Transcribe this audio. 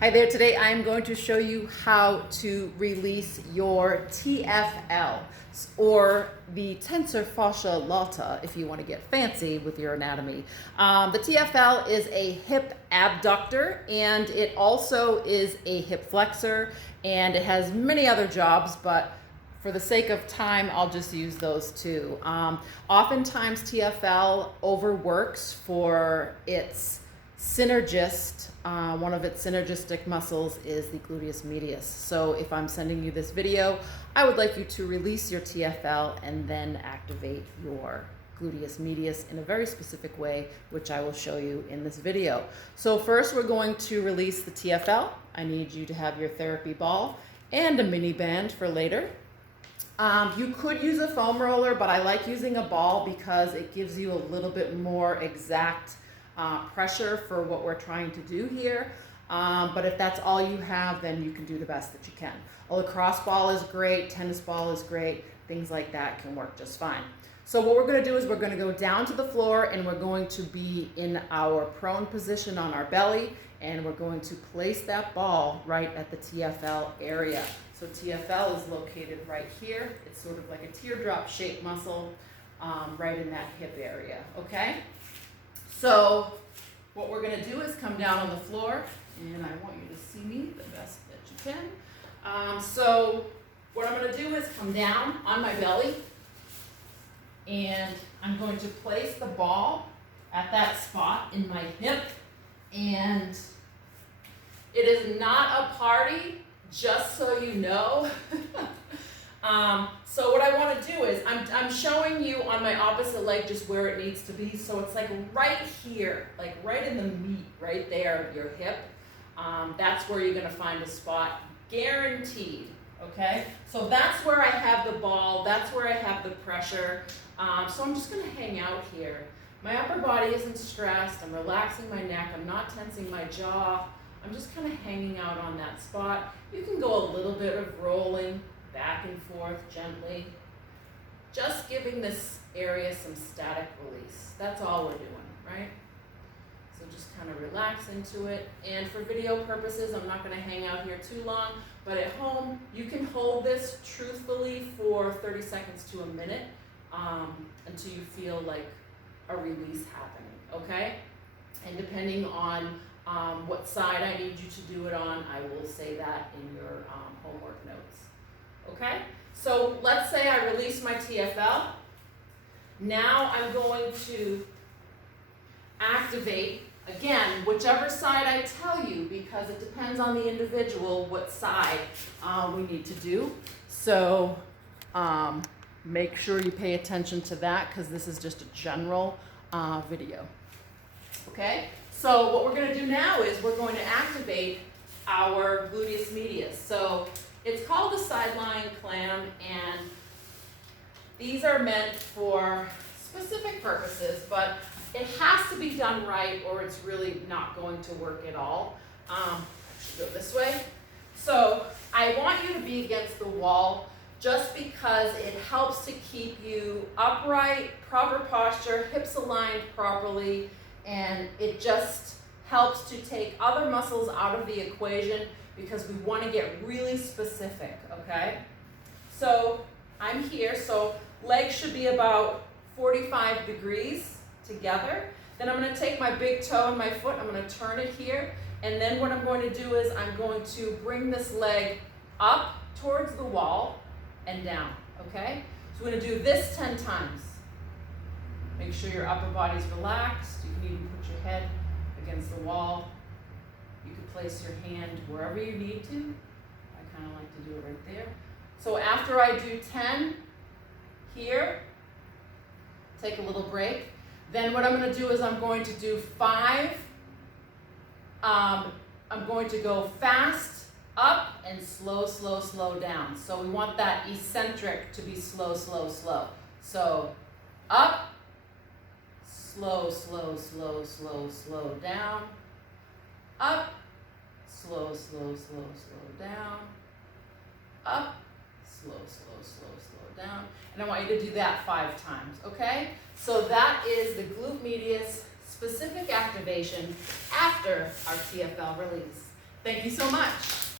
Hi there, today I am going to show you how to release your TFL, or the tensor fascia lata if you want to get fancy with your anatomy. The TFL is a hip abductor, and it also is a hip flexor, and it has many other jobs, but for the sake of time, I'll just use those two. Oftentimes TFL overworks for its synergist. One of its synergistic muscles is the gluteus medius. So if I'm sending you this video, I would like you to release your TFL and then activate your gluteus medius in a very specific way, which I will show you in this video. So first we're going to release the TFL. I need you to have your therapy ball and a mini band for later. You could use a foam roller, but I like using a ball because it gives you a little bit more exact pressure for what we're trying to do here. But if that's all you have, then you can do the best that you can. A lacrosse ball is great, tennis ball is great, things like that can work just fine. So what we're going to do is we're going to go down to the floor, and we're going to be in our prone position on our belly, and we're going to place that ball right at the TFL area. So TFL is located right here. It's sort of like a teardrop shaped muscle right in that hip area, okay? So what we're going to do is come down on the floor, and I want you to see me the best that you can. So what I'm going to do is come down on my belly, and I'm going to place the ball at that spot in my hip, and it is not a party, just so you know. So what I want to do is, I'm showing you on my opposite leg just where it needs to be. So it's like right here, like right in the meat, right there, your hip. That's where you're going to find a spot, guaranteed, okay? So that's where I have the ball, that's where I have the pressure. So I'm just going to hang out here. My upper body isn't stressed, I'm relaxing my neck, I'm not tensing my jaw. I'm just kind of hanging out on that spot. You can go a little bit of rolling back and forth gently, just giving this area some static release. That's all we're doing, right? So just kind of relax into it. And for video purposes, I'm not going to hang out here too long, but at home, you can hold this truthfully for 30 seconds to a minute until you feel like a release happening, okay? And depending on what side I need you to do it on, I will say that in your homework notes. Okay? So let's say I release my TFL. Now I'm going to activate, again, whichever side I tell you, because it depends on the individual what side we need to do. So make sure you pay attention to that, because this is just a general video. Okay? So what we're going to do now is we're going to activate our gluteus medius. So it's called the sideline clam, and these are meant for specific purposes, but it has to be done right or it's really not going to work at all. I should go this way. So I want you to be against the wall just because it helps to keep you upright, proper posture, hips aligned properly, and it just helps to take other muscles out of the equation because we want to get really specific, okay? So I'm here, so legs should be about 45 degrees together. Then I'm going to take my big toe and my foot, I'm going to turn it here, and then what I'm going to do is I'm going to bring this leg up towards the wall and down, okay? So we're going to do this 10 times. Make sure your upper body's relaxed. You can even put your head against the wall. You can place your hand wherever you need to. I kind of like to do it right there. So after I do 10 here, take a little break. Then what I'm going to do is I'm going to do 5. I'm going to go fast up and slow, slow, slow down. So we want that eccentric to be slow, slow, slow. So up, slow, slow, slow, slow, slow down. Up, slow, slow, slow, slow down. Up, slow, slow, slow, slow down. And I want you to do that 5 times, okay? So that is the glute medius specific activation after our TFL release. Thank you so much.